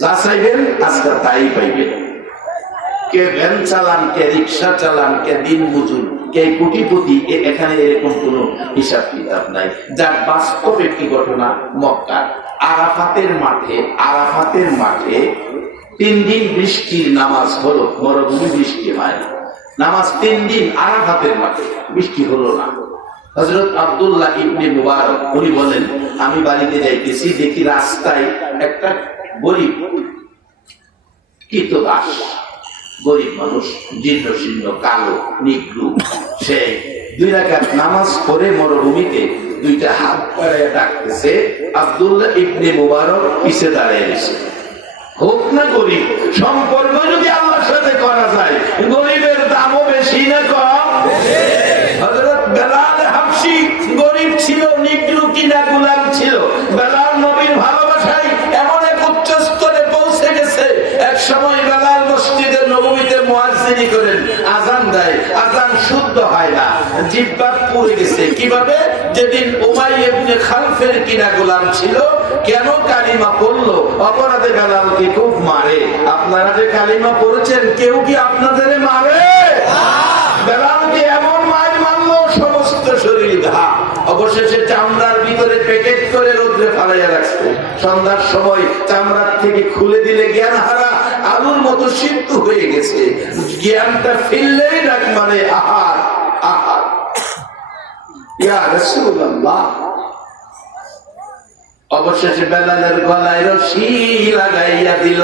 যা চাইবেন আজকে তাই পাইবেন। কে ভ্যান চালান, কে রিক্সা চালান, কে দিন মজুর, কে কোটিপতি, এখানে এরকম কোন হিসাব কিতাব নাই। যার বাস্তব একটি ঘটনা মক্কা আরাফাতের মাঠে 3 দিন বৃষ্টির নামাজ হলো, মরুভূমি বৃষ্টি হয়, নামাজ 3 দিন আরাফাতের মাঠে বৃষ্টি হলো না। হযরত আব্দুল্লাহ ইবনে মুবারক উনি বলেন, আমি বাড়িতে যাইতেছি, দেখি রাস্তায় একটা গরিব কৃতদাস, গরিব মানুষ, জীর্ণ শীর্ণ, কালো, নিগ্রু, সে 2 রাকাত নামাজ পড়ে মরুভূমিতে 2টা হাত বাড়াইয়া ডাকতেছে। আব্দুল্লাহ ইবনে মুবারক পিছে দাঁড়িয়ে গেছে। হোক না গরিব, সম্পর্ক যদি আল্লাহর সাথে করা যায়, গরিবের দামও বেশি না কম? হযরত বেলাল হাবশী গরিব ছিল, নিগ্রু কিনা গোলাম ছিল। বেলাল নবীর ভালোবাসায় এমন এক উচ্চ স্তরে পৌঁছে গেছে, এক সময় বেলাল মসজিদে নববীতে মুয়াজ্জিনি করেন, আযান দেয়, আযান শুদ্ধ হয় না, জিহ্বা পুড়ে গেছে। কিভাবে? যেদিন উমাইয়া ইবনে খালফের কিনা গোলাম ছিল, কেন কালিমা পড়লো, অপরাধে বেলালকে খুব মারে। আপনারা যে কালিমা পড়েছেন, কেউ কি আপনাদের মারে? বেলালকে এমন মার মারলো, সমস্ত শরীর ঘা, অবশেষে চামড়ার ভিতরে প্যাকেট করে রোদ্রে ফালাইয়া রাখছে। সন্ধ্যার সময় চামড়ার থেকে খুলে দিলে জ্ঞান হারা আলুর মতো সিদ্ধ হয়ে গেছে। জ্ঞানটা ফিরলেই ডাক মানে আহার আহার, ইয়া রাসূলুল্লাহ। অবশেষে বেলালের গলায় রশি লাগাইয়া দিল।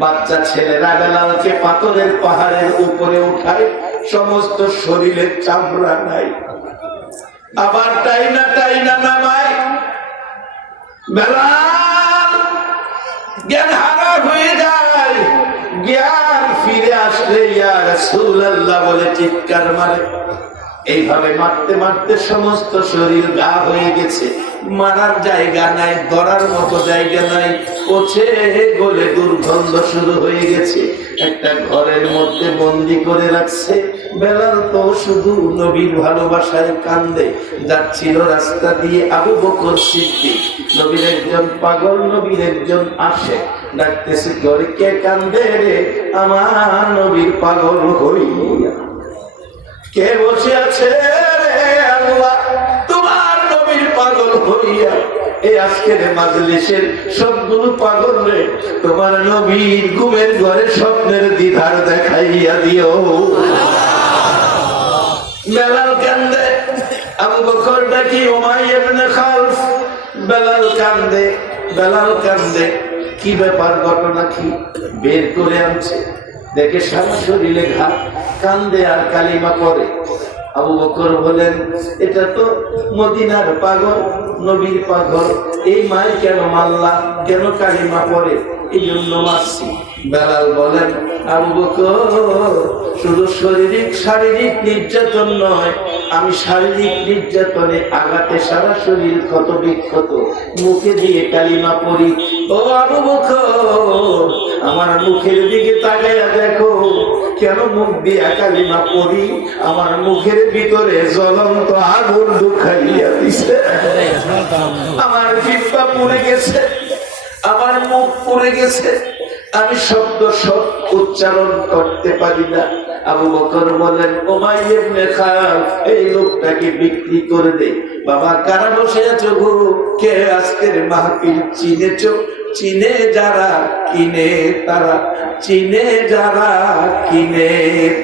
বাচ্চা ছেলেরা বেলালকে পাথরের পাহাড়ের উপরে উঠায়, সমস্ত শরীরের চামড়া নাই, আবার টাইনা নামায়। বেলাল জ্ঞান হারা হয়ে যায়। জ্ঞান ফিরে আসলে ইয়া রাসূলুল্লাহ বলে চিৎকার মারে। এইভাবে মারতে মারতে সমস্ত শরীর ঘা হয়ে গেছে, মারার জায়গা নাই, ধরার মতো জায়গা নাই, পচে গলে দুর্গন্ধ শুরু হয়ে গেছে। একটা ঘরের মধ্যে বন্দি করে রাখছে। বেলাল তো শুধু নবীর ভালোবাসায় কান্দে। যাচ্ছিল রাস্তা দিয়ে আবু বকর সিদ্দিক, নবীর একজন পাগল, নবীর একজন আশিক, ডাকতেছে, ঘরে কে কান্দে রে আমার নবীর পাগল হইয়া? কে বসে আছে রে আল্লাহ তোমার নবীর পাগল হইয়া? এই আজকের মাজলিসের সবগুলো পাগল রে, তোমার নবীর ঘুমের ঘরে স্বপ্নের দ্বিধার দেখাইয়া দিও। বেলাল কান্দে, আবু বকর ডাকি উমাইয়া ইবনে খালফ। বেলাল কান্দে, কি ব্যাপার, ঘটনা কি? বের করে আনছে, দেখে সারা শরীরে ঘা, কান্দে আর কালিমা পড়ে। আবু বকর বলেন, এটা তো মদিনার পাগল, নবীর পাগল, এই মায় কেন মারলা, কেন কালিমা পড়ে? এই জন্য মারছি। বেলাল বলেন, আবু বকর, শুধু শারীরিক নির্যাতন নয়, আমি শারীরিক নির্যাতনে আঘাতে সারা শরীর ক্ষত বিক্ষত, মুখে দিয়ে কালিমা পড়ি। ও আবু বকর, আমার মুখের দিকে তাকাইয়া দেখো, কেন মুখ দিয়ে কালিমা পড়ি? আমার মুখের ভিতরে জ্বলন্ত আগুন ঢুকাইয়া দিছে, আমার জিহ্বা পুড়ে গেছে, আমার মুখ পুড়ে গেছে, আমি শব্দ সব উচ্চারণ করতে পারি না। আবু বকর বলেন, উমাইয়া ইবনে খালফ, এই লোকটাকে বিক্রি করে দে। বাবা, কারা বসে আছো গো? কে আজকের মাহফিল চিনেছো? চিনে যারা কিনে তারা, চিনে যারা কিনে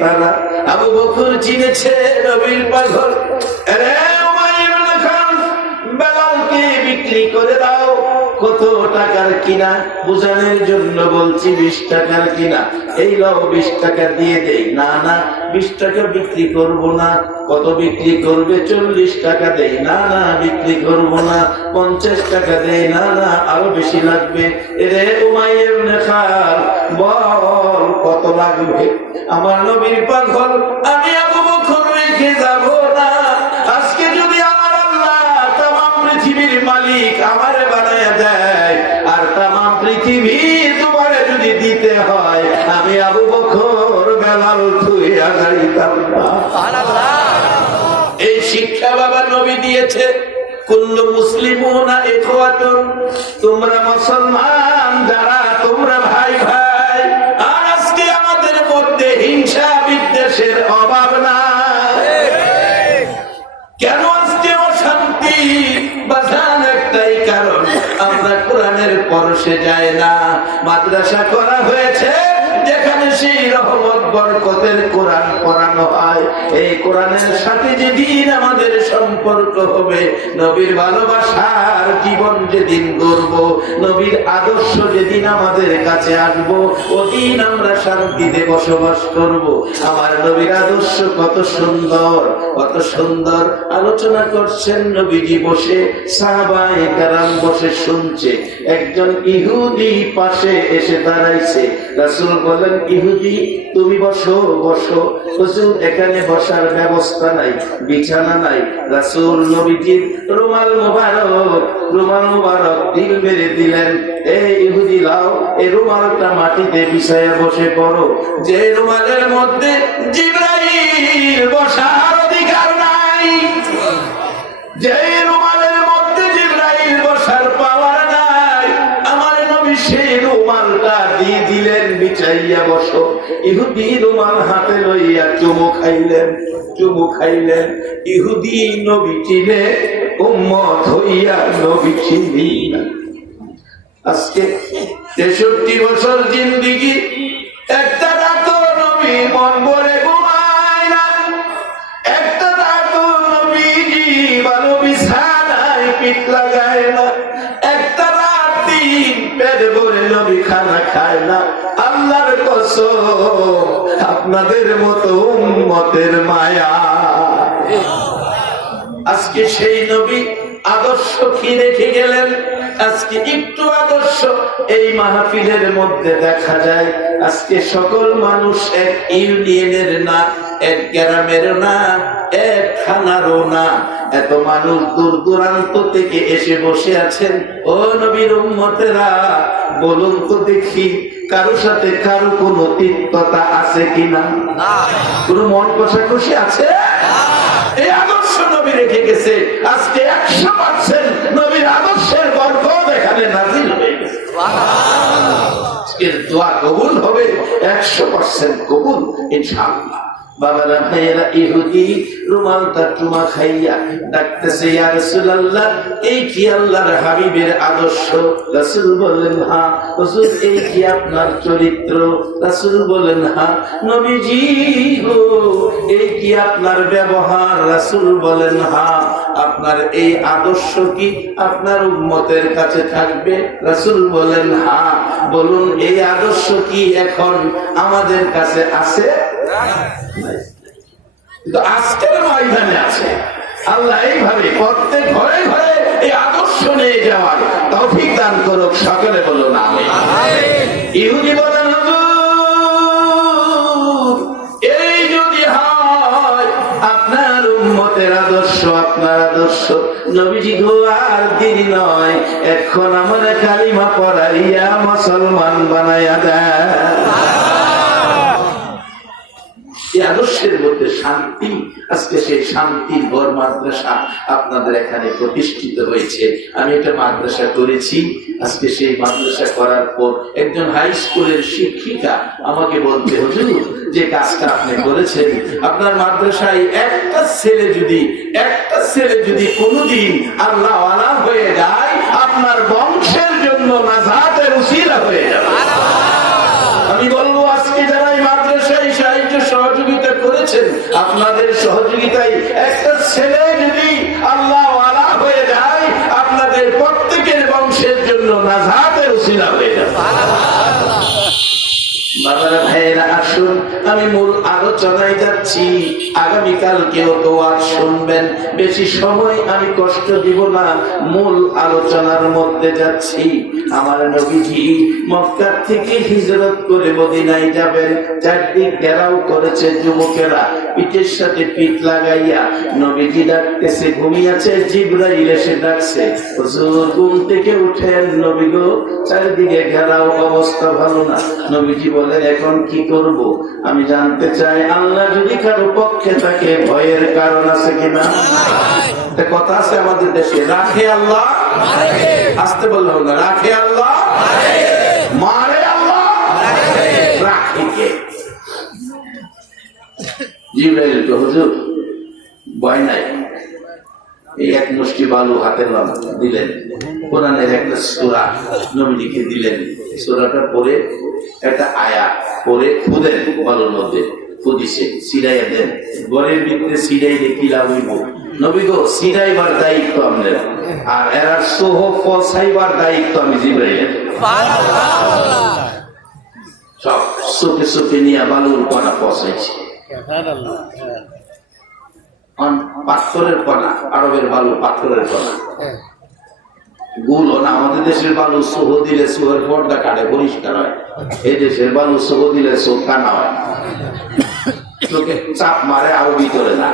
তারা। আবু বকর চিনেছে নবীর পাগল। আরে উমাইয়া ইবনে খালফ, বেলালকে বিক্রি করে দাও। কত টাকার কিনা? বুঝানোর জন্য বলছি 20 টাকার কিনা। এই লাও 20 টাকা দিয়ে দেই। না না, 20 টাকা বিক্রি করব না। কত বিক্রি করবে? 40 টাকা দেই। না না, বিক্রি করব না। 50 টাকা দেই। না না, আরো বেশি লাগবে। এরে উমাইয়া ইবনে খালফ, বল কত লাগবে? আমার নবীর পাগল, আমি আবু বকর রেখে যাব না। আজকে যদি আমার আল্লাহ তামাম পৃথিবীর মালিক আমারে বানায়া দেয়, আর তামাম পৃথিবী তোমারে যদি দিতে হয়, আমি আবু বকর বেলাল থুইয়া যাইতাম না। এই শিক্ষা বাবা নবী দিয়েছে। কুল্লু মুসলিমুনা ইখওয়াতুন, তোমরা মুসলমান পরশে যায় না। মাদ্রাসা করা হয়েছে যেখানে সেই রহমত বরকতের কোরআন পড়ানো হয়। এই কোরআনের সাথে যেদিন আমাদের সম্পর্ক হবে, নবীর ভালোবাসার জীবন যেদিন গড়ব, নবীর আদর্শ যেদিন আমাদের কাছে আসবো, ওদিন আমরা শান্তিতে বসবাস করব। আমার নবীর আদর্শ কত সুন্দর, কত সুন্দর আলোচনা করছেন নবীজি বসে, সাহাবায়ে কেরাম বসে শুনছে। একজন ইহুদি পাশে এসে দাঁড়াইছে। রাসূল বলেন, ইহুদি তুমি বসো বসো। হুজুর এখানে বসার ব্যবস্থা নাই, বিছানা নাই। রাসূল নবীজির রুমাল মুবারক ঢিল মেরে দিলেন, এই ইহুদি লাও, এই রুমালটা মাটিতে বিছায়া বসে পড়ো। যে রুমালের মধ্যে জিবরাইল বসার অধিকার নাই, যে রুমালের মধ্যে জিবরাইল বসার পাওয়ার নাই, আমার নবী সেই রুমালটা দিয়ে দিলেন, বিছাইয়া বসো। ইহুদি রুমাল হাতে লইয়া চুমু খাইলেন। ইহুদি নবী চিনে, উম্মত হইয়া নবী চিনি না। আজকে 63 বছর জিন্দেগি, একটা রাতও নবী মন ভরে ঘুমায় না, একটা রাতও নবীজি ভালো বিছানায় পিঠ লাগায় না, একটা রাত দিন পেট ভরে নবী খানা খায় না। আল্লাহর কসম, আপনাদের মতো উম্মতের মায়া। আজকে সেই নবী আদর্শ কি রেখে গেলেন, আজকে একটু আদর্শ এই মাহফিলের মধ্যে দেখা যায়। আজকে সকল মানুষ এক ইউনিয়নের না, এক গ্রামের না, এক থানারও না, এত মানুষ দূর দূরান্ত থেকে এসে বসে আছেন। ও নবীর উম্মতেরা, বলুন তো দেখি, কারো সাথে কারো কোনো তিক্ততা আছে কিনা? কোনো মন কষাকষি আছে? এই আদর্শ নবী রেখে গেছে। আজকে 100% নবীর আদর্শের বরকত এখানে নাযিল হয়ে গেছে। আজকের দোয়া কবুল হবে, 100% কবুল ইনশাআল্লাহ। বাবারা ভাইয়েরা, ইহুদি রুমালটা চুমা খাইয়া ডাকতেছে, ইয়া রাসূলুল্লাহ, এই কি আল্লাহর হাবিবের আদর্শ? রাসূল বলেন, হ্যাঁ। হুজুর এই কি আপনার চরিত্র? রাসূল বলেন, হ্যাঁ। নবীজি গো, এই কি আপনার ব্যবহার? রাসূল বলেন, হ্যাঁ। আপনার এই আদর্শ কি আপনার উম্মতের কাছে থাকবে? রাসূল বলেন, হ্যাঁ। বলুন, এই আদর্শ কি এখন আমাদের কাছে আছে? কিন্তু আজকের ময়দানে আছে। আল্লাহ এইভাবে প্রত্যেক ঘরে ঘরে এই আদর্শ নিয়ে যাওয়ার তৌফিক দান করুক। সকলে বলুন আমিন। ইহুদি বলেন, হুজুর এই যদি হয় আপনার উম্মতের আদর্শ, আপনার আদর্শ, নবীজি গো আর দেরি নয়, এখন আমার কালিমা পড়াইয়া মুসলমান বানাইয়া দেয়। এই আদর্শের মধ্যে শান্তি, আজকে সেই শান্তির বড় মাদ্রাসা আপনাদের এখানে প্রতিষ্ঠিত হয়েছে। আমি একটা মাদ্রাসা করেছি। আজকে সেই মাদ্রাসা করার পর একজন হাই স্কুলের শিক্ষিকা আমাকে বলতে, হুজুর যে কাজটা আপনি করেছেন, আপনার মাদ্রাসায় একটা ছেলে যদি কোনোদিন আল্লাহ ওয়ালা হয়ে যায়, আপনার বংশের জন্য নাজাতের উসিলা হয়ে যাবে। আমি বলবো, আজকে যারা এই মাদ্রাসায় সাহায্য সহযোগিতা করেছেন, আপনাদের সহযোগিতায় একটা ছেলে যদি আল্লাহ ওয়ালা হয়ে যায়, আপনাদের প্রত্যেকের বংশের জন্য নাজাতের উসিলা হয়ে যাবে। বাবারা ভাইয়েরা, আসুন আমি মূল আলোচনায় যাচ্ছি। আগামীকাল কেউ দোয়ার শুনবেন, বেশি সময় আমি কষ্ট দিব না, মূল আলোচনার মধ্যে যাচ্ছি। আমার নবীজি মক্কা থেকে হিজরত করে মদিনায় যাবেন, চারদিক ঘেরাও করেছে যুবকেরা, পিঠের সাথে পিঠ লাগাইয়া। নবীজি ডাকতেছে, ঘুমিয়েছে, জিবরাইল এসে ডাকছে, হুজুর ঘুম থেকে উঠেন নবী গো, চারিদিকে ঘেরাও, অবস্থা ভালো না। নবীজি বলেন, এখন কি করব? আমি জানতে চাই, আল্লাহ যদি কারো পক্ষে থাকে, ভয়ের কারণ আছে কিনা? একটা কথা আছে আমাদের দেশে, রাখে আল্লাহ, আসতে বললাম না, রাখে আল্লাহ, মারে আল্লাহ, রাখে কে? জিবরাইল তো, হুজুর ভয় নাই, এই এক মুষ্টি বালু হাতে দিলেন, কোরআনের একটা সূরা নবীজিকে দিলেন, সূরাটা পড়ে একটা আয়াত পড়ে খুদেন, বালুর মধ্যে খুদিছে, সিরাইয়া দেন, ঘরের ভিতরে সিরাই দেখি লাভ হইব। নবী গো, সিরাইবার দায়িত্ব আমাদের, আর এরা সোহ পৌঁছাইবার দায়িত্ব আমি জিব্রাইলের। সব চোখে চোখে নিয়ে বালুর কণা পৌঁছাইছে। পাথরের কণা, আরবের বালু পাথরের কণা, গুলো না। আমাদের দেশের বালু সোহ দিলে সোহের পর্দা কাটে, পরিষ্কার হয়। এই দেশের বালু সোহ দিলে চোখ কানা হয়, চোখে চাপ মারে, আরো ভিতরে না।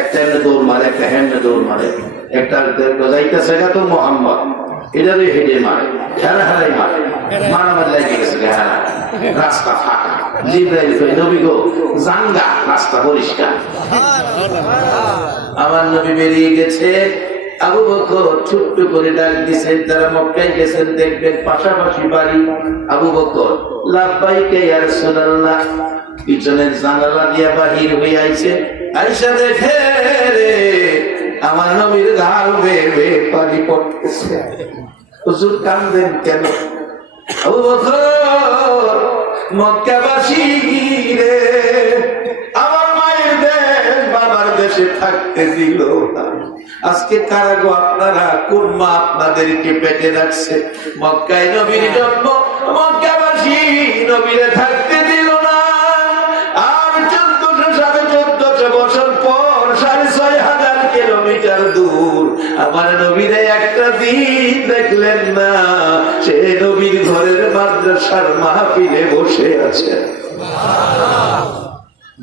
একটা এমনি দৌড় মারে, একটা হ্যান্ডে দৌড় মারে, একটা যাইতেছে তো মোহাম্মদ, এটারই হেডে মারে, হারাই মারে, মারামারি লাগিয়ে গেছে। রাস্তা ফাঁকা, জিব্রাইল কই, নবী গো জাঙ্গা, রাস্তা পরিষ্কার। আমার নবী বেরিয়ে গেছে। আবু বকর ছোট্ট করে ডাক দিছেন, যারা মক্কায় গেছেন দেখবেন পাশাপাশি বাড়ি। আবু বকর লাব্বাইকা ইয়া রাসূলুল্লাহ, পিছনের জানালা দিয়া বাহির হয়ে আইছে। আয়েশা দেখে রে আমার নবীর গাল বেয়ে পানি পড়তেছে। হুজুর কাঁদেন কেন? আবু বকর, মক্কাবাসী রে আমার মায়ের দেশ বাবার দেশে থাকতে দিল না। আজকে কারা গো আপনারা, কোন মা আপনাদেরকে পেটে রাখছে? মক্কায় নবীর জন্ম, মক্কাবাসী নবীরে থাকতে দিল না। আর 1400 বছর পর 6500 কিলোমিটার দূর আমার নবীরে একটা দিন দেখলেন না। সে নবীর ঘরের মাদ্রাসার মাহফিলে বসে আছে।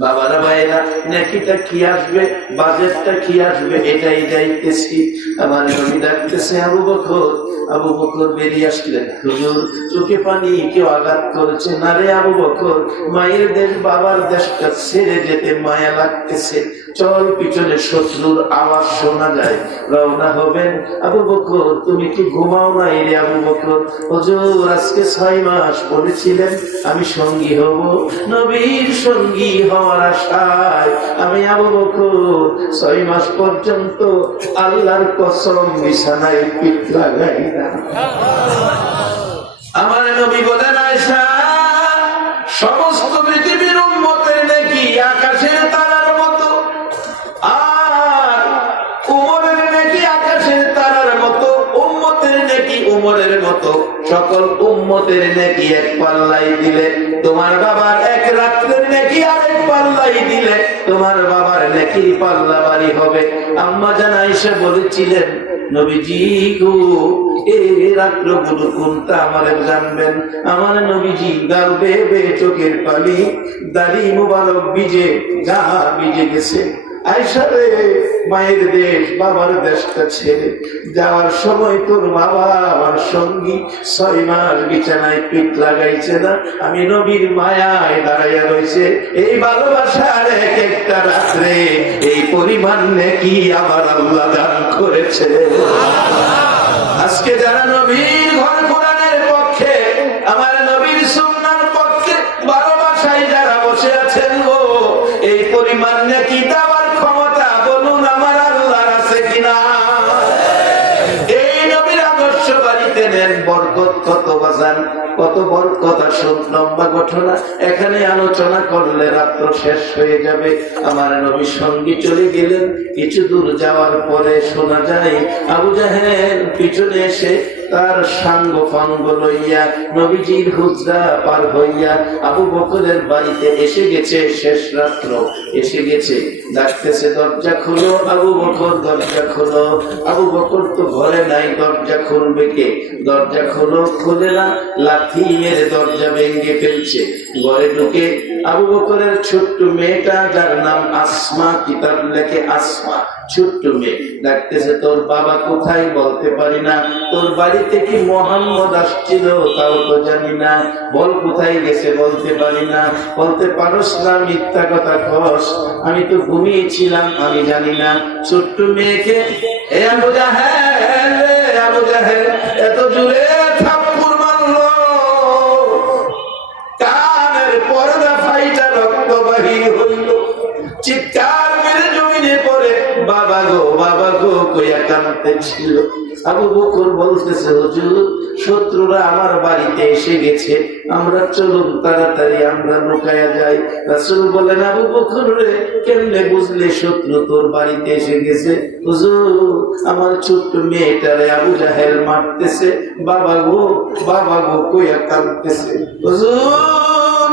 বাবারা ভাইরা, নাকিটা কি আসবে, বাজেটটা কি আসবে, এটাই যাইতেছি। আমার নবী ডাকতেছে আবু বকর। আবু বকর বেরিয়ে আসলেন। হুজুর, চোখে পানি, কেউ আঘাত করেছে না রে আবু বকর? মায়ের দেশ বাবার দেশটা ছেড়ে যেতে মায়া লাগতেছে। চল, পিছনে শত্রুর আওয়াজ শোনা যায়, রওনা হবেন। আবু বকর, তুমি কি ঘুমাও নাই রে আবু বকর? হুজুর, আজকে 6 মাস বলেছিলেন আমি সঙ্গী হব, নবীর সঙ্গী হওয়ার আশায় আমি আবু বকর 6 মাস পর্যন্ত আল্লাহর কসম বিছানায় পিঠ লাগাই না। আমার নবী বলেন, আয়েশা, সমস্ত পৃথিবীর উম্মতের নাকি আকাশের তারার মতো, আর উমরের নাকি আকাশের তারার মতো, উম্মতের নাকি উমরের মতো। সকল উম্মতের নাকি এক পাল্লাই দিলে তোমার বাবার এক রাত্রের নাকি আরেক পাল্লাই দিলে তোমার বাবার নাকি পাল্লা বাড়ি হবে। আম্মা জান আয়েশা বলেছিলেন, নবীজি গো, এই রাত্রগুলো কোনটা আমারে জানবেন? আমার নবীজি গাল বেয়ে চোখের পানি, দাড়ি মুবারক ভিজে, গা ভিজে গেছে। আয়েশা রে, মায়ের দেশ বাবার দেশটা ছেড়ে যাওয়ার সময় তোর বাবা আমার সঙ্গী 6 মাস বিছানায় পিঠ লাগাইছে না। আমি নবীর মায়ায় দাঁড়াইয়া রয়েছে। এই ভালোবাসার এক একটা রাত্রে এই পরিমাণ নাকি আমার আল্লাহ দান করেছে। আজকে যারা নবীর ঘর কোরআনের পক্ষে, আমার নবীর সুন্নাহর পক্ষে ভালোবাসায় যারা বসে আছেন গো, এই পরিমাণ নাকি দেওয়ার ক্ষমতা বলুন আমার আল্লাহর আছে কিনা? এই নবীর আদর্শ বাড়িতে নেন, বরকত কত বাজান, কত বরকত। আসুন, লম্বা ঘটনা, এখানে আলোচনা করলে রাত্র শেষ হয়ে যাবে। আমার নবী সঙ্গী চলে গেলেন। কিছু দূর যাওয়ার পরে শোনা যায় আবু জাহেল পিছনে এসে তার সাঙ্গ ফাঙ্গ লইয়া নবীজির হুজরা পার হইয়া আবু বকরের বাড়িতে এসে গেছে। শেষ রাত্র এসে গেছে, ডাকতেছে, দরজা খুলো আবু বকর, দরজা খুলো। আবু বকর তো ঘরে নাই, দরজা খুলবে কে? দরজা খুলো, খুলে না, লাথি মেরে দরজা ভেঙে ফেলছে। ঘরে ঢুকে আবু বকরের ছোট্ট মেয়েটা, যার নাম আসমা, কিতাব লেখে আসমা, ছোট্ট মেয়ে, ডাকতেছে, তোর বাবা কোথায়? বলতে পারি না। তোর বাড়িতে কি মোহাম্মদ আসছিল? তাও তো জানি না। বল কোথায় গেছে? বলতে পারি না। বলতে পারস না, মিথ্যা কথা কস। আমি তো ঘুমিয়েছিলাম, আমি জানি না। ছোট্ট মেয়েকে এ আবু জাহেল, আবু জাহেল এত জোরে থাপ্পড় মারলো, কানের পর্দা ফাইটা রক্ত বাহির হইল। চিৎকার মেরে জমিনে পড়ে, বাবা গো, বাবা গো, একান্তে ছিল। আবু বকর বলতেছে, হুজুর শত্রুরা আমার বাড়িতে এসে গেছে, আমরা চলুন তাড়াতাড়ি আমরা লুকায়া যাই। রাসূল বলেন, আবু বকর রে, কেমনে বুঝলে শত্রু তোর বাড়িতে এসে গেছে? হুজুর আমার ছোট্ট মেয়েটারে আবু জাহেল মারতেছে, বাবা গো কইয়া কাঁদতেছে। হুজুর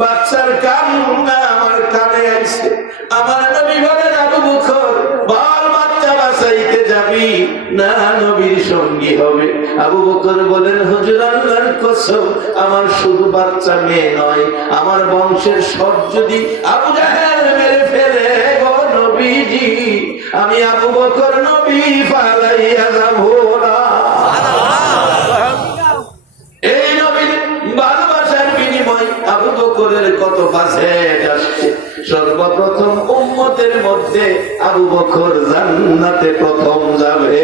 বাচ্চার কান্না আমার কানে আইছে। আমার নবী বলেন, আবু বকর বল বাচ্চা বাঁচাইতে যাবি না নবীর সঙ্গী হবে? আবু বকর বলেন, হুজুর আল্লাহর কসম, আমার শুধু বাচ্চা মেয়ে নয়, আমার বংশের সব যদি আবু জাহেল মেরে ফেলে গো নবীজি, আমি আবু বকর নবী পালাইয়া যাব না। এই নবীর ভালোবাসার বিনিময় আবু বকরের কত বাজেট আসছে। সর্বপ্রথম উম্মতের মধ্যে আবু বকর জান্নাতে প্রথম যাবে।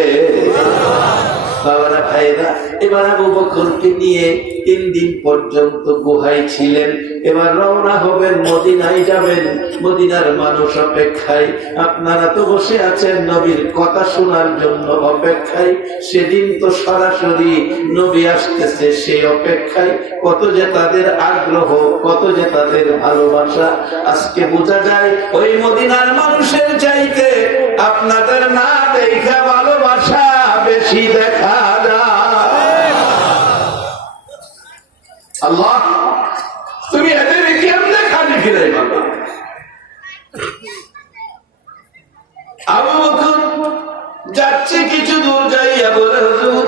বাবারা ভাইরা, এবার আবু বকরকে নিয়ে 3 দিন পর্যন্ত গুহায় ছিলেন। এবার রওনা হবেন, মদিনায় যাবেন। মদিনার মানুষ অপেক্ষায়, আপনারা তো বসে আছেন নবীর কথা শোনার জন্য অপেক্ষায়। সেদিন তো সরাসরি নবী আসতেছে, সেই অপেক্ষায় কত যে তাদের আগ্রহ, কত যে তাদের ভালোবাসা। আজকে বোঝা যায় ওই মদিনার মানুষের চাইতে আপনাদের না দেখা ভালোবাসা বেশি দেখা যায়। আল্লাহ তুমি এদের কেমনে খালি ফিরাই বাবা। আবু বকর যাচ্ছে, কিছু দূর যাইয়া বলে, হুজুর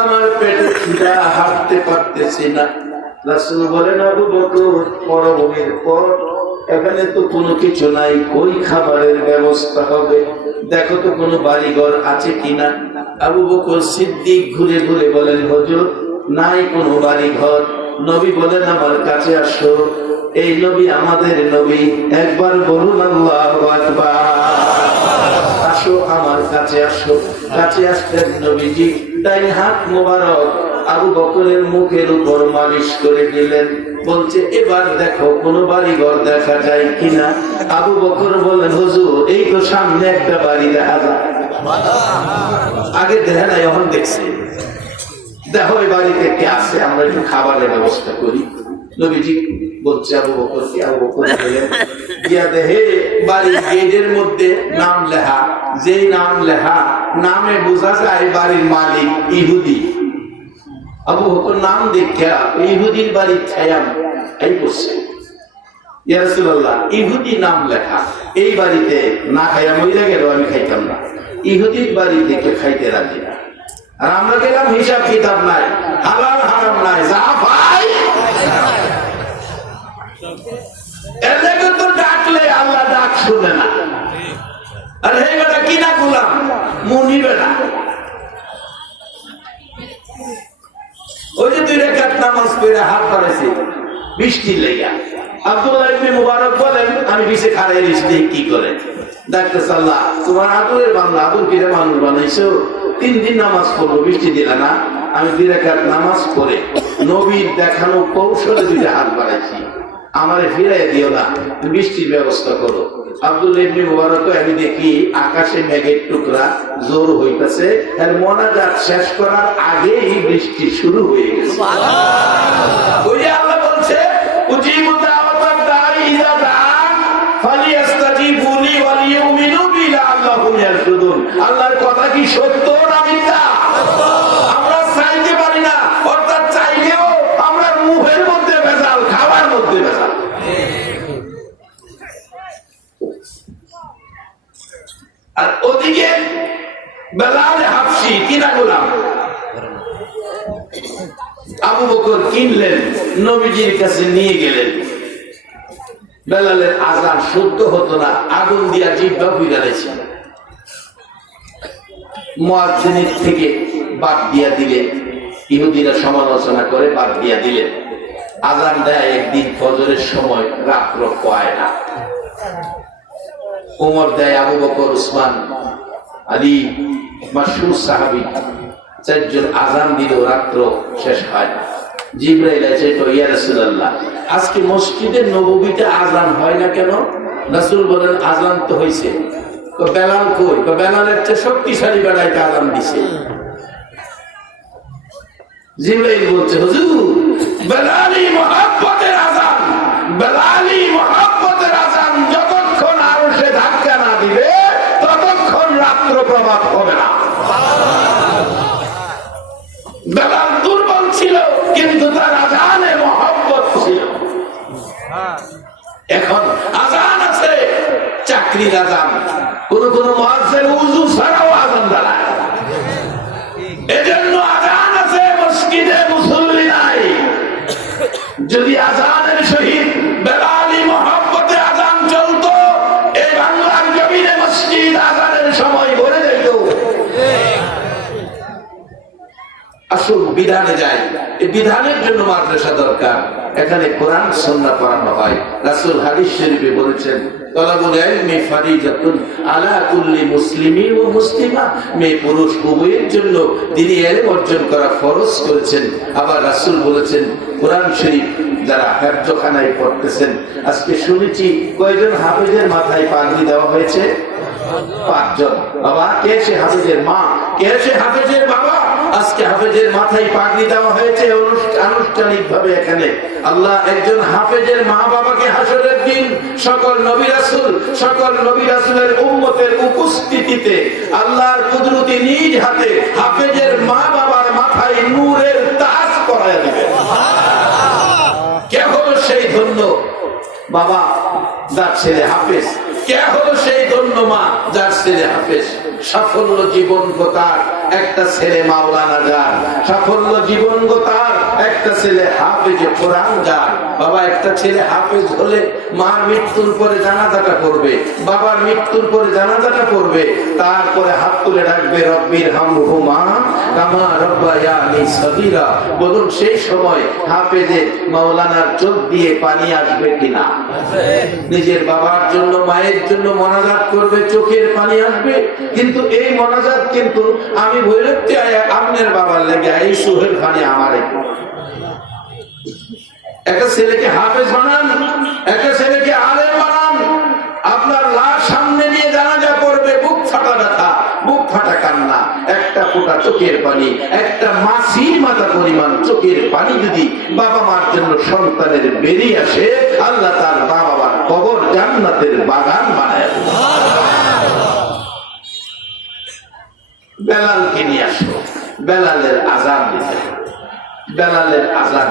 আমার পেটে খিদা, হাঁটতে পারতেছি না। রাসূল বলেন, আবু বকর মরুভূমির পর এখানে তো কোনো কিছু নাই, কই খাবারের ব্যবস্থা হবে? দেখো তো কোনো বাড়িঘর আছে কিনা। আবু বকর সিদ্দিক ঘুরে ঘুরে বলেন, হুজুর নাই কোনো বাড়িঘর। নবী বলেন, আমার কাছে আসো। এই নবী আমাদের নবী, একবার বলুন আল্লাহু আকবার। আসো আমার কাছে আসো। কাছে আসলেন নবীজি, ডাইন হাত মোবারক আবু বকরের মুখের উপর মালিশ করে দিলেন। বলছে, এবার দেখো কোনো বাড়িঘর দেখা যায় কিনা। আবু বকর বলেন, হুজুর এই তো সামনে একটা বাড়ি দেখা যায়। আগে দেখা নাই, এখন দেখছি। দেখো এই বাড়িতে কে আছে, আমরা একটু খাবারের ব্যবস্থা করি। নবীজি বলছে আবু বকর কি? আবু বকর বলেন, গিয়া দেখে বাড়ির গেটের মধ্যে নাম লেখা। যেই নাম লেখা, নামে বোঝা যায় বাড়ির মালিক ইহুদি। আবু বকর নাম দেখা ইহুদির বাড়ি খায়াম এই করছে। ইয়া রাসূলুল্লাহ, ইহুদি নাম লেখা, এই বাড়িতে না খাইয়া মইরা গেল, আমি খাইতাম না। ইহুদির বাড়ি থেকে খাইতে রাজি না। আর আমরা গেলাম, হিসাব কিতাব নাই, হালাল হারাম নাই, যা ভাই এলাকা তো ডাকলে আল্লাহ ডাক শুনে না। আর এই বেটা কিনা গুলাম মুনি বেটা। ওই যে 2 রাকাত নামাজ পড়ে হাত বাড়াইছে বৃষ্টি লেগা। আব্দুল্লাহ ইবনে মুবারক বলেন, আমি পিছে খাড়াই রইছি, কি করে ডাক্তার আল্লাহ তোমার আদরের বান্দা, আদর কিরে মানুষ বানাইছো, 3 দিন নামাজ পড়বো, বৃষ্টি দিলা না। আমি 2 রাকাত নামাজ পড়ে নবীর দেখানো কৌশলে 2টা হাত বাড়াইছি, আমারে ফিরাই দিও না, বৃষ্টির ব্যবস্থা করো। আব্দুল্লাহ ইবনে মুবারক, আমি দেখি আকাশে মেঘের টুকরা জোর হইতাছে, আর মোনাজাত শেষ করার আগেই বৃষ্টি শুরু হয়ে গেছে। ওই যে আল্লাহ বলছে, উজিবু দাওয়াতাদ দাঈ ইযা দাআন ফালিয়াস্তাজিবু লি ওয়া লিইউমিনু বি লাআল্লাহুম ইয়ারশুদুন। আল্লাহর কথা কি সত্য না মিথ্যা? আমরা চাইতে পারি না, অর্থাৎ চাইলেও আমরা মুখের মধ্যে ভেজাল, খাবার মধ্যে ভেজাল। আর ওদিকে বেলাল হাবশি কিনা গোলাম। আবু বকর কিনলেন, নবীজির কাছে নিয়ে গেলেন। বেলালের আযান শুদ্ধ হতো না, আগুন দিয়া জিহ্বা পুড়িয়ে দিয়েছে। মুয়াজ্জিনের থেকে বাদ দিয়া দিলেন, ইহুদিরা সমালোচনা করে বাদ দিয়া দিলেন। আযান দেয় একদিন ফজরের সময়, রাত্র কয় না। ওমর দেয়, আবু বকর, উসমান, আলী, মাশহুর সাহাবী 4 জন আযান দিল, রাত্র শেষ হয় না। জিবরাইল এসে তো, ইয়া রাসূলুল্লাহ আজকে মসজিদে নববীতে আযান হয় না কেন? রাসূল বলেন, আযান তো হইছে। বেলাল কই? বেলালের চেয়ে শক্তিশালী বেড়াইতে আজান দিছে। জিবরাইল বলছে, হুজুর বেলালি মুহাব্বতের আজান, বেলালি মুহাব্বতের আজান যতক্ষণ আরশে ধাক্কা না দিবে ততক্ষণ রাত্র প্রভাত হবে না। বেলাল দুর্বল ছিল কিন্তু তার আজানে মুহাব্বত ছিল। এখন আজান আছে, চাকরির আজান, কোন কোন মুয়াজ্জিন ওযু ছাড়াও আজান দাঁড়ায়। এজন্য আজান আছে, মসজিদে মুসল্লি নাই। যদি আজানের সহিত বেলালি মুহাব্বতে আজান চলতো, এই বাংলার জমিনে মসজিদ আজানের সময় ভরে যেত। আসল বিধানে যায়, এই বিধানের জন্য মাদ্রাসা দরকার। এখানে কোরআন সুন্নাহ পড়ানো হয়। রাসূল হাদিস শরীফে বলেছেন, তলাবুল ইলমি ফারিজাতুন আলা কুল্লি মুসলিমিন ওয়া মুসলিমা, মেয়ে পুরুষ উভয়ের জন্য দ্বীনি ইলম অর্জন করা ফরজ করেছেন। আবার রাসূল বলেছেন, কোরআন শরীফ যারা হেফজখানায় পড়তেছেন, আজকে শুনেছি কয়জন হাফেজের মাথায় পাগড়ি দেওয়া হয়েছে? 5 জন। বাবা, কে সে হাফেজের মা, কে সে হাফেজের বাবা? আজকে হাফেজের মাথায় পাগড়ি দেওয়া হয়েছে আনুষ্ঠানিক ভাবে। এখানে আল্লাহ একজন হাফেজের মা বাবাকে হাসরের দিন সকল নবী রাসূল, সকল নবী রাসূলের উম্মতের উপস্থিতিতে আল্লাহর কুদরতি নিজ হাতে হাফেজের মা বাবার মাথায় নূরের তাজ পরায় দিবেন। কে হলো সেই ধন্য বাবা যার ছেলে হাফেজ? কে হলো সেই ধন্য মা যার ছেলে হাফেজ? সাফল্য জীবন গোতার একটা ছেলে মাওলানা যার, সাফল্য জীবন গোতার একটা ছেলে হাফেজে কোরআন যার। বাবা, একটা ছেলে হাফেজ হলে মার মৃত্যুর পরে জানাজাটা পড়বে, বাবার মৃত্যুর পরে জানাজাটা পড়বে, তারপরে হাত তুলে ডাকবে, রব্বির হামহুমা কামা রাব্বায়ানি সগীরা। বলুন, সেই সময় হাফেজে মাওলানার চোখ দিয়ে পানি আসবে কিনা? নিজের বাবার জন্য মায়ের জন্য মোনাজাত করবে, চোখের পানি আসবে। কিন্তু এই মোনাজাত কিন্তু আমি ভৈরবতে আপনার বাবার লেগে এই সুহের পানি আমার। একটা ছেলেকে হাফেজ বানান, একটা ছেলেকে আলেম বানান, আপনার লাশ সামনে নিয়ে জানাজা পড়বে, বুক ফাটা ব্যথা, বুক ফাটা কান্না, একটা ফোঁটা চোখের পানি, একটা মাসির মাথা পরিমাণ চোখের পানি যদি বাবা মার জন্য সন্তানের বেরিয়ে আসে, আল্লাহ তার বাবা মার কবর জান্নাতের বাগান বানায়। বেলালকে নিয়ে আসো, বেলালের আজান দিতে। বেলালের আজান,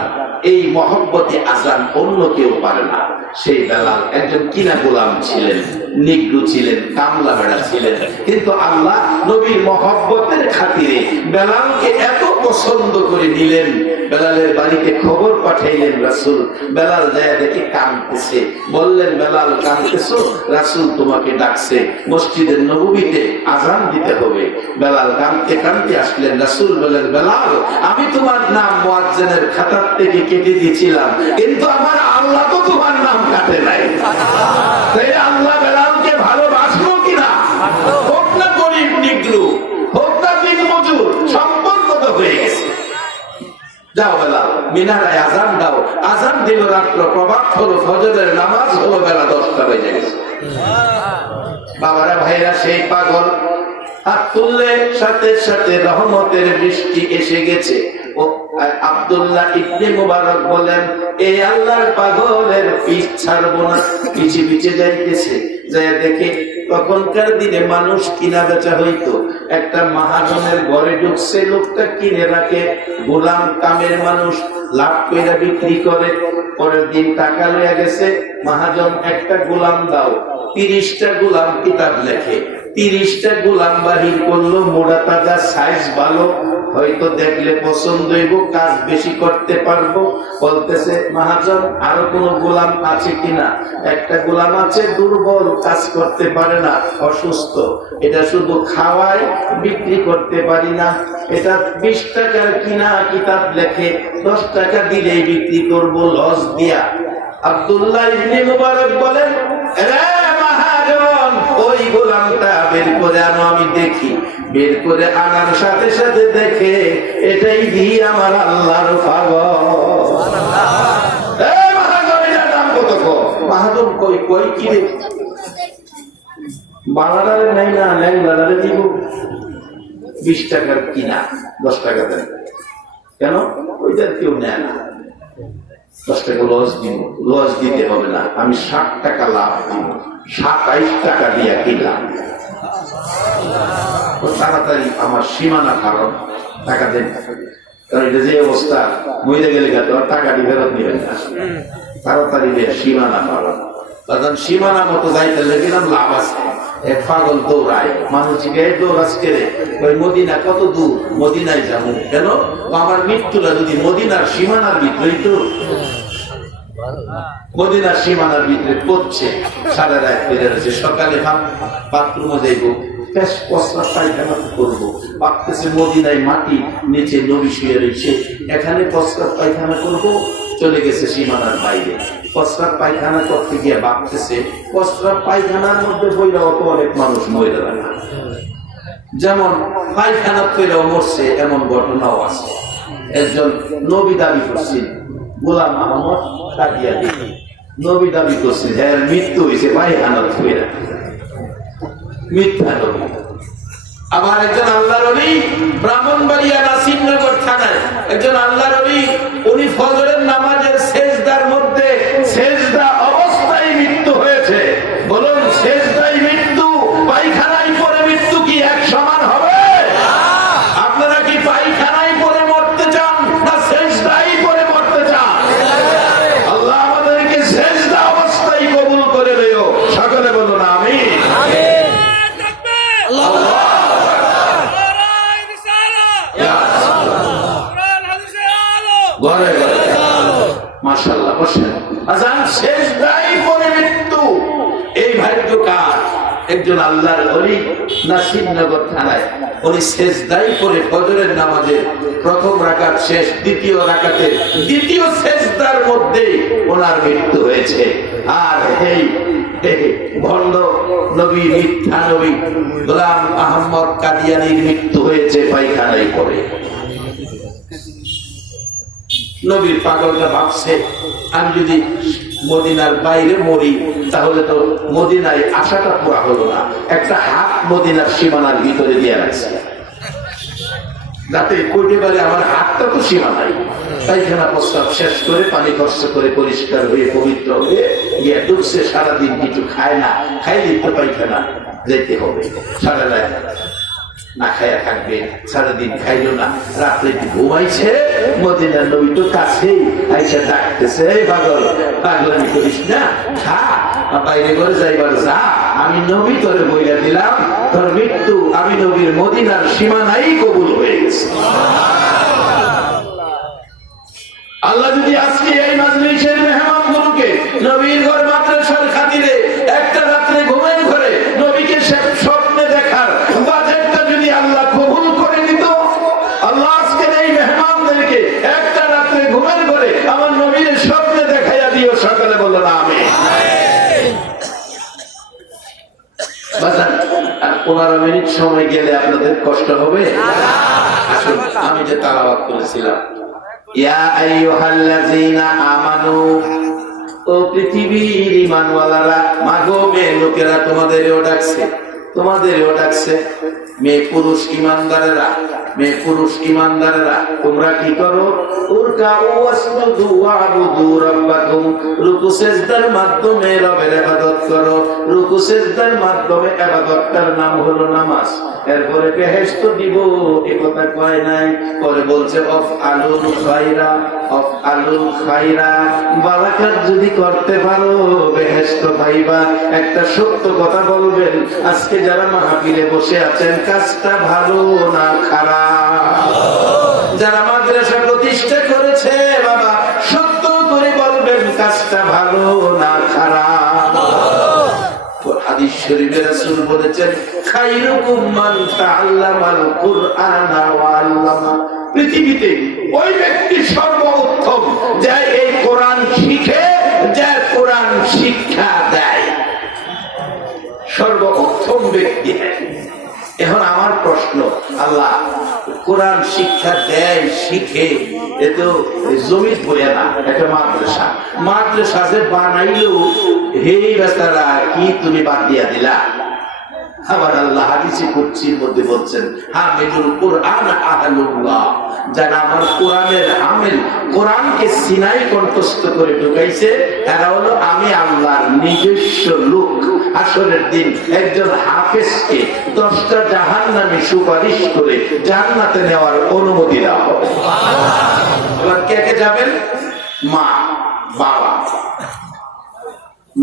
এই মহব্বতে আজান অন্য কেউ পারে না। সেই বেলাল একজন কিনা গোলাম ছিলেন, নিগ্রু ছিলেন, কামলা বেড়া ছিলেন, কিন্তু আল্লাহ নবীর মহব্বতের খাতিরে বেলালকে এত পছন্দ করে নিলেন। বেলালের বাড়িতে খবর পাঠাইলেন রাসূল। বেলাল যায় দেখে কাঁদতেছে, বললেন, বেলাল কাঁদতেছো? রাসূল তোমাকে ডাকছে, মসজিদের নববীতে আজান দিতে হবে। বেলাল কাঁদতে কাঁদতে আসলেন। রাসূল বললেন, বেলাল, আমি তোমার নাম মুয়াজ্জিনের খাতার থেকে কেটে দিয়েছিলাম, কিন্তু আমার আল্লাহ তো তোমার নাম কাটে নাই। তাই আল্লাহ বেলালকে ভালোবাসলো কিনা? হোক না গরিব নিগ্রু, হোক না দিনমজুর, সম্পর্ক তো হয়ে গেছে। যাও বেলাল, মিনারায় আজান দাও। আজান দিল রাত্র, প্রভাত হলো, ফজরের নামাজ হলো, বেলা 10টা বেজে গেছে। বাবারা ভাইরা, সেই পাগল হাত তুললে সাথে সাথে রহমতের বৃষ্টি এসে গেছে। আব্দুল্লাহ ইবনে মুবারক বলেন, এই আল্লাহর পাগলের পিছ ছাড়বো না, পিছে পিছে যাইতেছে। যায় দেখে তখনকার দিনে মানুষ কিনা বেচা হইতো। একটা মহাজনের ঘরে ঢুকছে, লোকটা কিনে রাখে, গোলাম কামের মানুষ, লাভ কইরা বিক্রি করে। পরের দিন টাকা লইয়া গেছে, মহাজন একটা গোলাম দাও। 30টা গোলাম কিতাব লেখে, 30টা গোলাম বাহির করলো, মোড়া তাজা, সাইজ ভালো, হয়তো দেখলে পছন্দ হইব, কাজ বেশি করতে পারবো। বলতেছে, মহাজন আরো কোন গোলাম আছে কিনা? একটা গোলাম আছে, দুর্বল, কাজ করতে পারে না, অসুস্থ, এটা শুধু খাওয়ায়, বিক্রি করতে পারি না। এটা 20 টাকার কিনা কিতাব লেখে, 10 টাকা দিলেই বিক্রি করবো লস দিয়া। আব্দুল্লাহ ইবনে মুবারক বলেন, রে মহাজন, ওই গোলামটা বের করে আনো, আমি দেখি। বের করে আনার সাথে সাথে দেখে, এটাই দিয়ে আমার আল্লাহর পাগল। মহাজন, এটার দাম কত? মহাজন কই কই কি রে? বাংলাটারে নাই না ল্যাংলাটারে দিব 20 টাকার কিনা 10 টাকা দেন কেন? ওইটা কেউ নেয় না। 10 টাকা লস দিতে হবে না, আমি 60 টাকা লাভ দিব, 27 টাকা দিয়ে কিনলাম। তাড়াতাড়ি আমার সীমানা কারণ টাকা দেন, কারণ এটা যে অবস্থা মহিলা গেলে টাকাটি ফেরত নেবেন না, তাড়াতাড়ি সীমানা কারণ। কারণ সীমানা মতো যাইতে লেগেলাম লাভ আছে। এক পাগল দৌড়ায়, মানুষ দৌড়াস কেড়ে ওই মদিনা কত দূর, মদিনায় যাবো কেন? আমার মৃত্যুটা যদি মদিনার সীমানার ভিতরেই তো, মদিনার সীমানার ভিতরে পড়ছে, সারা রাত বেড়ে রয়েছে, সকালে বাথরুমে যাইব, পায়খানা করবো, ভাবতেছে মদিনায় মাটি নিচে নবী শুয়ে রয়েছে, এখানে প্রস্রাব পায়খানা করবো, চলে গেছে সীমানার বাইরে। প্রস্রাব পায়খানা করতে গিয়ে ভাবতেছে প্রস্রাব পায়খানার মধ্যে বইরা অত অনেক মানুষ মরে না, যেমন পায়খানা কইরাও মরছে এমন ঘটনাও আছে। একজন নবী দাবি করছেন, গোলাম আহমদ কাদিয়ানী নবী দাবি করছেন, হ্যাঁ মৃত্যু হয়েছে পায়খানা কইরা, মিথ্যা নবী। আবার একজন আল্লাহর ওলি ব্রাহ্মণবাড়িয়া নাসিরনগর থানায় একজন আল্লাহর ওলি, উনি ফজরের নামাজের সেজদার মধ্যে সেজদা অবস্থায় মৃত্যু হয়েছে। বলুন, সেজদায় মৃত্যু পায়খানায় পড়ে মৃত্যু কি এক সমান হবে? আপনারা কি পায়খানায় পড়ে মরতে চান না সেজদায় পড়ে মরতে চান? আল্লাহ আমাদেরকে সেজদা অবস্থায় কবুল করে দিও, সকলে বলুন আমিন। মাশাআল্লাহ, বসেন। আজান সেজদায় পড়ে মৃত্যু, এই ভাগ্য কার? একজন আল্লাহর ওলি নাসিরনগর থানায়, উনি সেজদায় পড়ে ফজরের নামাজের প্রথম রাকাত শেষ, দ্বিতীয় রাকাতের দ্বিতীয় সেজদার মধ্যে ওনার মৃত্যু হয়েছে। আর এই ভণ্ড নবী, মিথ্যা নবী গোলাম আহমদ কাদিয়ানীর মৃত্যু হয়েছে পায়খানায় পড়ে। নবীর পাগলটা ভাবছে, আমি যদি মদিনার বাইরে মরি তাহলে তো মদিনায় আশাটা পুরা হলো না, একটা হাত মদিনার সীমানার ভিতরে দিয়ে রাখছে, যাতে কইতে পারে আমার হাতটা তো সীমানায়। পায়খানা প্রস্তাব শেষ করে পানি খরচ করে পরিষ্কার হয়ে পবিত্র হয়ে গিয়ে ডুবছে, সারাদিন কিছু খায় না, খাইলে তো পায়খানা যেতে হবে, সারা রাত না খায়া থাকবে, সারাদিন খাইল না, রাত্রে ঘুমাইছে, মদিনার নবী তো কাছেই আইসা ডাকতেছে, এই পাগল পাগলামি করিস না, খা, বাইরে করে যাইবার যা, আমি নবী তোরে বইলা দিলাম, তোর মৃত্যু আমি নবীর মদিনার সীমানাই কবুল হয়ে গেছে। আল্লাহ যদি আজকে এই মাজলিসের মেহমানগুলোকে নবীর ঘর মাদ্রাসার খাতিরে একটা রাত্রে ঘুমের ঘরে নবীকে স্বপ্নে দেখার বাজেটটা যদি আল্লাহ কবুল করে দিত, আল্লাহ আজকের এই মেহমানদেরকে একটা রাত্রে ঘুমের ঘরে আমার নবীর স্বপ্নে দেখাইয়া দিও, সকালে বলল না আমি। আর 15 মিনিট সময় গেলে আপনাদের কষ্ট হবে। আসলে আমি যে তালাওয়াত করেছিলাম, ইয়া আইয়ুহাল্লাযীনা আমানু, ও পৃথিবীর ঈমানওয়ালারা, মাগো মেয়ে লোকেরা, তোমাদেরও ডাকছে, তোমাদেরও ডাকছে, মেয়ে পুরুষ ঈমানদারেরা, মেয়ে পুরুষ ঈমানদারেরা, তোমরা কি করো? উরকাউ ওয়াসজুদু ওয়া'বুদু রাব্বাকুম, রুকু সিজদার মাধ্যমে রবের ইবাদত করো। রুকু সিজদার মাধ্যমে ইবাদতটার নাম হলো নামাজ। এরপরে বেহেশত দিব এই কথা কয় নাই, পরে বলছে আফআলুল খায়রা, আফআলুল খায়রা, বারাকাত যদি করতে পারো বেহেশত পাইবা। একটা সত্য কথা বলবেন, আজকে যারা মাহফিলে বসে আছেন কাজটা ভালো না খারাপ? যারা মাদ্রাসা প্রতিষ্ঠা করেছে বাবা, সত্য করে বলবেন কাজটা ভালো না খারাপ? হাদিস শরীফে রাসূল বলেছেন, খায়রুকুম মান তাআল্লামাল কুরআনা ওয়া আল্লামা। পৃথিবীতে ওই ব্যক্তি সর্বোত্তম যে এই কোরআন শিখে, যে কোরআন শিক্ষা দেয়, সর্বোত্তম ব্যক্তি। এখন আমার প্রশ্ন, আল্লাহ কোরআন শিক্ষা দেয়, শিখে, এ তো জমি বইয়া না, একটা মাদ্রাসা, মাদ্রাসা যে বানাইলো, হে বেচারা কি তুমি বাদ দিয়া দিলা? আবার আল্লাহ হাদিসে কুদসির মধ্যে বলছেন, হামিলুল কুরআন আহলুল্লাহ, যারা আমার কোরআনের হামিল, কোরআনকে সিনাই কণ্ঠস্থ করে ঢুকাইছে, এরা হলো আমি আল্লাহর নিজস্ব লোক। হাসরের দিন একজন হাফেজকে 10টা জাহান্নামী সুপারিশ করে জান্নাতে নেওয়ার অনুমতি দেওয়া হবে। এবার কে কে যাবেন? মা বাবা,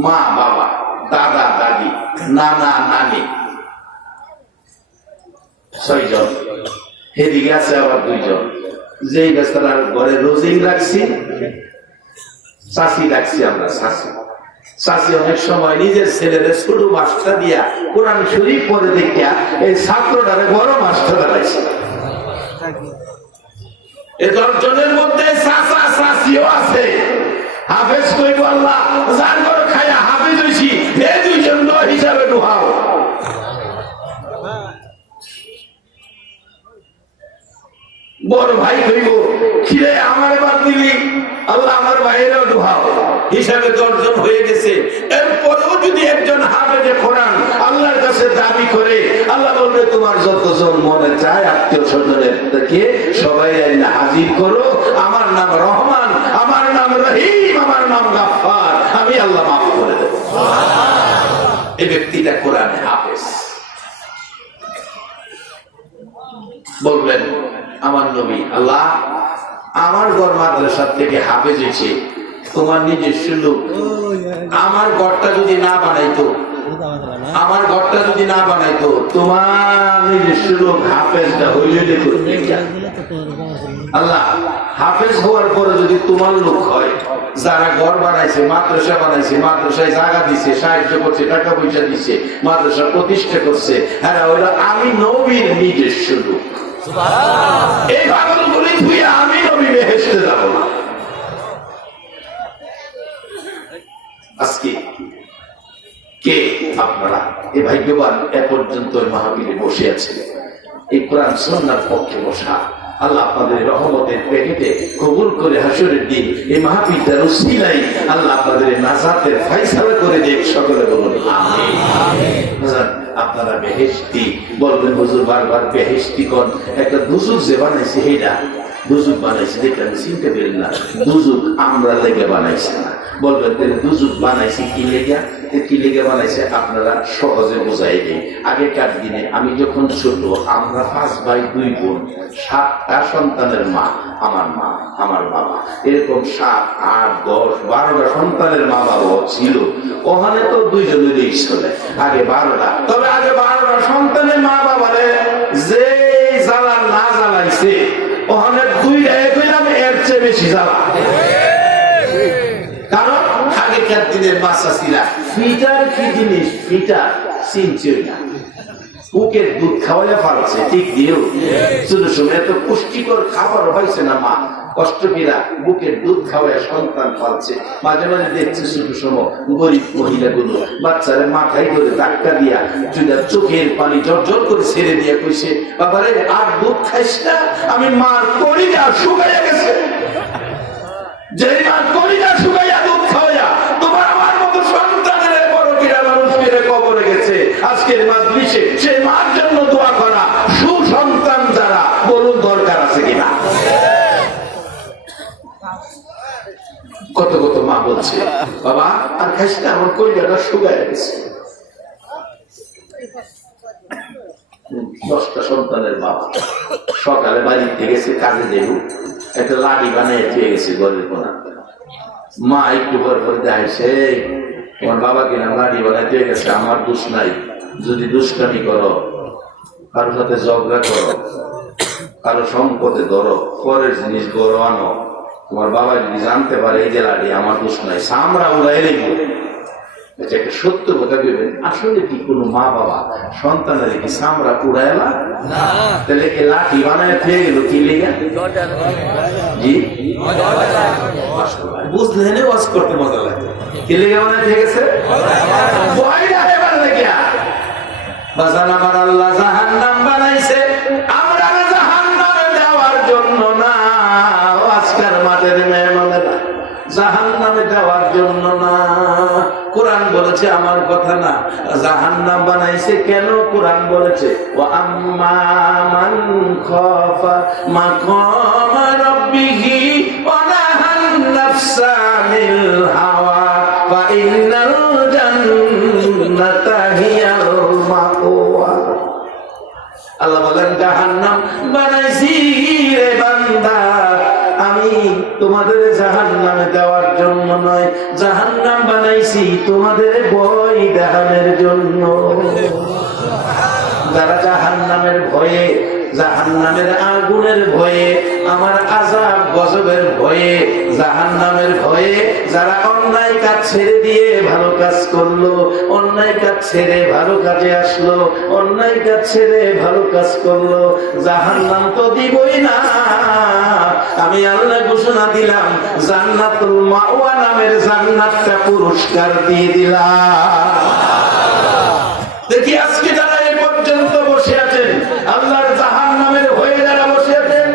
মা বাবা, দাদা দাদি, নানা নানি, 6 জন। এদিকে আছে আবার 2 জন, যেই বেচারার ঘরে রোজিং রাখছি, চাষি রাখছি আমরা। চাষি অনেক সময় নিজের ছেলেদের ছোট মাস্টার দিয়া কোরআন শরীফ পড়ে দেখিয়া এই ছাত্রটারে বড় মাস্টার বানাইছে। এই 10 জনের মধ্যে চাচা চাচিও আছে। হাফেজ কইব আল্লাহ যার ঘর খায়া হাফেজ হইছি, এই 2 জন হিসাবে ঢুকাও। বড় ভাই কইব খিরে আমার বাদ দিলি, আল্লাহ আমার ভাইয়েরও ঢুকাও। হিসাবে 10 জন হয়ে গেছে। এরপরেও যদি একজন হাফেজে কোরআন আল্লাহর কাছে দাবি করে, আল্লাহ বলবে তোমার যতজন মনে চায় আত্মীয় স্বজনের থেকে সবাই আল্লাহ হাজির করো, আমার নাম রহমান, আমার নাম রহিম, আমার নাম গাফফার, আমি আল্লাহ মাফ করে দেব। এই ব্যক্তিটা কোরআনে হাফেজ। বলবেন আমার নবী, আল্লাহ আমার ঘর মাদ্রাসা থেকে হাফেজ হয়েছে, তোমার নিজস্ব লোক, আমার ঘরটা যদি না বানাইতো, আমার ঘরটা যদি না বানাইতো, তোমার নিজস্ব লোক হাফেজটা হইলে করবে। আল্লাহ হাফেজ হওয়ার পরে যদি তোমার লোক হয়, যারা ঘর বানাইছে, মাদ্রাসা বানাইছে, মাদ্রাসায় জায়গা দিছে, সাহায্য করছে, টাকা পয়সা দিছে, মাদ্রাসা প্রতিষ্ঠা করছে, হ্যাঁ ওরা আমি নবীর নিজস্ব লোক। এই পাগলগুলি ধুয়ে আমি নবী বেহেশতে যাব না। আজকে কে আপনারা এই ভাগ্যবান এ পর্যন্ত মাহফিলে বসে আছে, এই কোরআন সুন্নাহর পক্ষে বসা, আল্লাহ আপনাদের রহমতের প্যাকেটে কবুল করে হাসরের দিন এই মাহফিলটার উসিলায় আল্লাহ আপনাদের নাজাতের ফয়সালা করে দেখ। সকলে বলুন আমিন। আপনারা বেহেশতি বলবেন হুজুর, বারবার বেহেশতি কোন একটা দুজুক যে বানাইছে, হেডা দুজুক বানাইছে দেখলাম, চিনতে পেলেন না, দুজুক আমরা লেগে বানাইছে না। বলবেন দুজুক বানাইছি কি লেগে, কি লেগে বানাইছে, আপনারা সহজে বোঝাই দেয়। আগেকার দিনে আমি যখন ছোট, আমরা 5 ভাই 2 বোন, 7টা সন্তানের মা, আমার বাবা, এরকম 7, 8, 10, 12টা সন্তানের মা বাবা ছিল। ওখানে তো 2 জনেরই চলে, আগে 12টা। তবে আগে 12টা সন্তানের মা বাবারে যে জ্বালা না জ্বালাইছে, ওখানে 2টায় কইলাম এর চেয়ে বেশি জ্বালা। কারণ আগেকার দিনের বাচ্চাছিলা ফিটার কি জিনিস, ফিটার চিনছে না, বুকের দুধ খাওয়াইয়া পারছে, ঠিক দিয়েও ছোট সময় এত পুষ্টিকর খাবার হয়েছে না, মা কষ্ট কিনা বুকের দুধ খাওয়াইয়া সন্তান পালছে। মাঝে মাঝে দেখছে ছোট সময় গরিব মহিলাগুলো বাচ্চারা মাথায় ধরে ধাক্কা দিয়া চোখের পানি জর্জর করে ছেড়ে দিয়া কইছে, বাবারে আর দুধ খাইস না, আমি মার কলিজা শুকাইয়া গেছে। যে মার কলিজা শুকাইয়া দুধ খাওয়াইয়া তোমার আমার মতো সন্তানের বড় কিরা মানুষ মেরে কবরে গেছে, আজকের মাজলিসে সেই মার জন্য দোয়া করা, সুসন্তান যারা বলুন দরকার আছে কিনা? কত কত মা বলছে, বাবা আর খাইস না, আমার কলিজাটা শুকাইয়া গেছে। 10টা সন্তানের বাবা সকালে বাড়িতে গেছে, কাজে দেব একটা লাঠি বানিয়ে দিয়ে গেছে ঘরের কোনা। মা একটু পর পর দেখছে, তোমার বাবা কিনা লাঠি বানাইতে গেছে, আমার দোষ নাই, যদি দুষ্টামি করো, কারোর সাথে ঝগড়া করো, কারো সম্পদে ধরো, পরের জিনিস গড়ো আনো, তোমার বাবা যদি জানতে পারে এই যে লাঠি, আমার দোষ নাই, সামরা উড়াই লেগে। একটা সত্য কথা ভেবেন, আসলে কি কোনো মা বাবা সন্তানের কি সামরা উড়াইলা? তাহলে এই লাঠি বানায় খেয়ে গেল কি লেগে? জি বুঝলেন, ওয়াজ করতে মজা লাগে। কি লেগে বানায় খেয়ে গেছে? বাজান আমার আল্লাহ জাহান্নাম বানাইছে, আমরা জাহান্নামে যাওয়ার জন্য না। আজকের মাঠের মেহমানেরা জাহান্নামে যাওয়ার জন্য না। কোরআন বলে বলেছে আমার কথা না, জাহান্নাম বানাইছে কেন? কোরআন বলেছে ওয়া আম্মা মান খাফা মাকাম রাব্বিহি ওয়া নাহান নাফসা আনিল হাওয়া ফা ইন্নাল জান্নাতা হিয়াল মাওয়া। আল্লাহ বলেন জাহান্নাম বানাইছি রে বান্দা, আমি তোমাদের জাহান্নামে দেওয়ার জন্য নয়, জাহান্নাম বানাইছি তোমাদের ভয় দেখানোর জন্য। যারা জাহান্নামের ভয়ে, জাহান্নামের আগুনের ভয়ে, আমার আযাব গজবের ভয়ে, জাহান্নামের ভয়ে যারা অন্যায় কাজ ছেড়ে দিয়ে ভালো কাজ করলো, অন্যায় কাজ ছেড়ে ভালো কাজে আসলো, অন্যায় কাজ ছেড়ে ভালো কাজ করলো, জাহান্নাম তো দিবই না। আমি আল্লাহ ঘোষণা দিলাম জান্নাতুল মাওয়া নামের জান্নাতটা পুরস্কার দিয়ে দিলাম। দেখি আজকে যারা এই পর্যন্ত বসে আছেন, আল্লাহর জাহান্নামের হয়ে যারা বসে আছেন,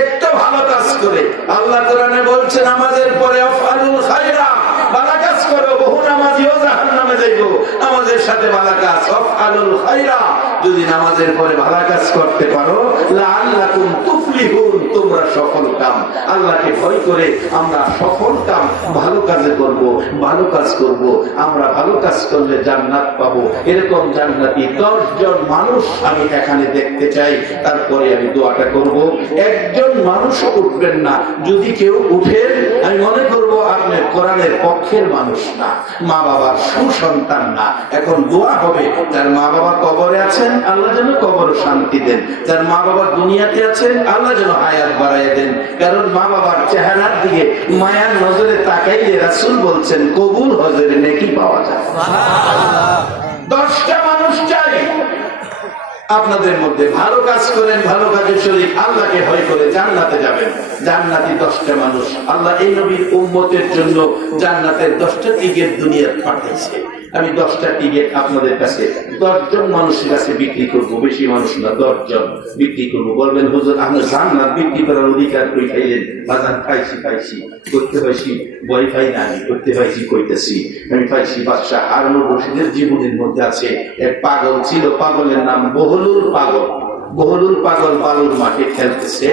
একটু ভালো কাজ করে, আল্লাহ কোরআনে বলছে নামাজের পরে আফআলুল খায়রা, ভালো কাজ করো। বহু নামাজিও জাহান্নামে যাইব, নামাজের সাথে ভালো কাজ, আফআলুল খায়রা। যদি নামাজের পরে ভালো কাজ করতে পারো, লাআল্লাকুম তুফলিহুন, তোমরা সফল কাম। আল্লাহকে ভয় করে আমরা সফল কাম ভালো কাজে করব, ভালো কাজ করব। আমরা ভালো কাজ করলে জান্নাত পাবো। এরকম জান্নাতি 10 জন মানুষ আমি এখানে দেখতে চাই। তারপরে আমি দোয়াটা করব। একজন মানুষ উঠবেন না, যদি কেউ উঠেন আমি মনে করব আপনি কোরআনের পক্ষের মানুষ না, মা বাবার সুসন্তান না। এখন দোয়া হবে, যার মা বাবা কবরে আছেন আল্লাহ যেন কবর শান্তি দেন, যার মা বাবা দুনিয়াতে আছেন আল্লাহ যেন হায়াত বাড়াইয়া দেন। কারণ মা বাবার চেহারার দিকে মায়ার নজরে তাকাইলে রাসূল বলছেন কবুল হজরে নেকি পাওয়া যায়। 10টা মানুষ চাই আপনাদের মধ্যে, ভালো কাজ করেন, ভালো কাজের শরীর, আল্লাহকে ভয় করে জান্নাতে যাবেন। জান্নাতি 10টা মানুষ আল্লাহ এই নবীর উম্মতের জন্য জান্নাতের 10টা টিকিট দুনিয়ার পাঠাইছে। আমি 10টা টিকিট আপনাদের কাছে 10 জন মানুষের কাছে বিক্রি করব, বেশি মানুষ না, 10 জন বিক্রি করব। বলবেন হুজুর আপনি জান্নাত বিক্রি করার অধিকার কই খাইলেন? বাজার পাইছি করতে পাইছি, ভয় পাই না, আমি করতে পাইছি কইতেছি। আমি পাইছি বাদশাহ হারুনুর রশিদের জীবনের মধ্যে আছে এক পাগল ছিল, পাগলের নাম বহলুল পাগল। বহলুল পাগল বালুর মাঠে খেলতেছে,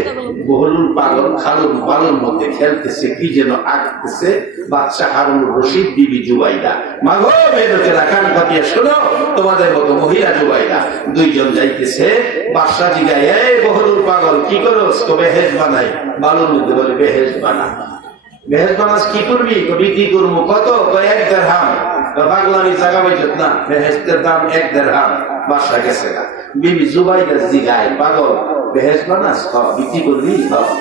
বহলুল পাগল খালুর বালুর মধ্যে খেলতেছে, কি যেন আঁকতেছে। বাদশাহ হারুনুর রশিদ বিবি জুবাইদা, মাগো মেয়েদেরকে কান পাতিয়া শোনো, তোমাদের মতো মহিলা জুবাইদা 2 জন যাইতেছে। বাদশাহ জিগায়, এই বহলুল পাগল কি করস? তো বেহেশ বানাই। বালুর মধ্যে বলে বেহেশ বানা। বেহেশ বানাস কি করবি? বিক্রি করবো। কত? 1 দিরহাম। পাগলামি জায়গা পাইছত না, বেহেশতের দাম 1 দিরহাম। বাদশাহ গেছে গা। বিবি জুবাইদা জিগায়, পাগল বেহেশ বানাস? বিক্রি করবি?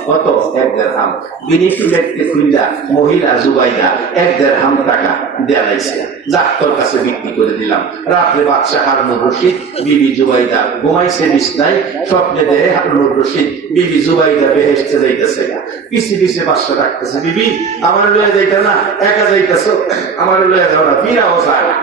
কত? 1 দিরহাম। বিনিটি ব্যক্তি খুইলা মহিলা জুবাইদা 1 দিরহাম টাকা দেয়ালাইছে, যা তোর কাছে বিক্রি করে দিলাম। রাত্রে বাদশাহ হারুনুর রশিদ বিবি জুবাইদা ঘুমাইছে বিছনায়, স্বপ্নে দেহে হারুনুর রশিদ বিবি জুবাইদা বেহেশতে যাইতেছে। পিছে পিছে বাদশাহ ডাকতেছে, বিবি আমার লয়ে যাইতে না, একা যাইতেছ, আমার লয়ে যাও না, ফিরাও যায় না।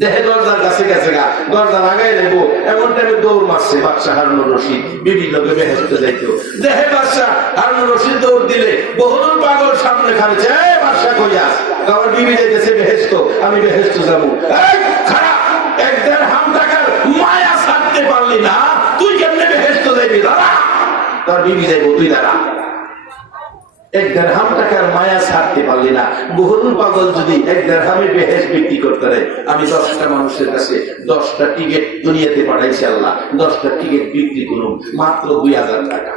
দেহে দরজার কাছে গেছে গা, দরজা লাগাই দেবো, এমন টাইমে দৌড় মারছে বাদশাহ হারুনুর রশিদ বিবি লোকে বেহেশতে যাইতো। দেহে বাদশাহ হারুনুর রশিদ দৌড় দিলে বহলুল পাগল সামনে খানেছে, এই বাদশাহ কইয়া আমার বিবি যাইতেছে বেহেশত, আমি বেহেশত যাবো। এই খারাপ, 1 দিরহাম টাকার মায়া ছাড়তে পারলি না, তুই কেমনে বেহেশত যাইবি? দাঁড়া, তোর বিবি যাইবো, তুই দাঁড়া। 1 দিরহাম টাকার মায়া ছাড়তে পারলি না। বহলুল পাগল যদি 1 দিরহামে বেহেশ বিক্রি করতে পারে, আমি 10টা মানুষের কাছে 10টা টিকিট দুনিয়াতে পাঠাইছি আল্লাহ, 10টা টিকিট বিক্রি করুন মাত্র 2000 টাকা।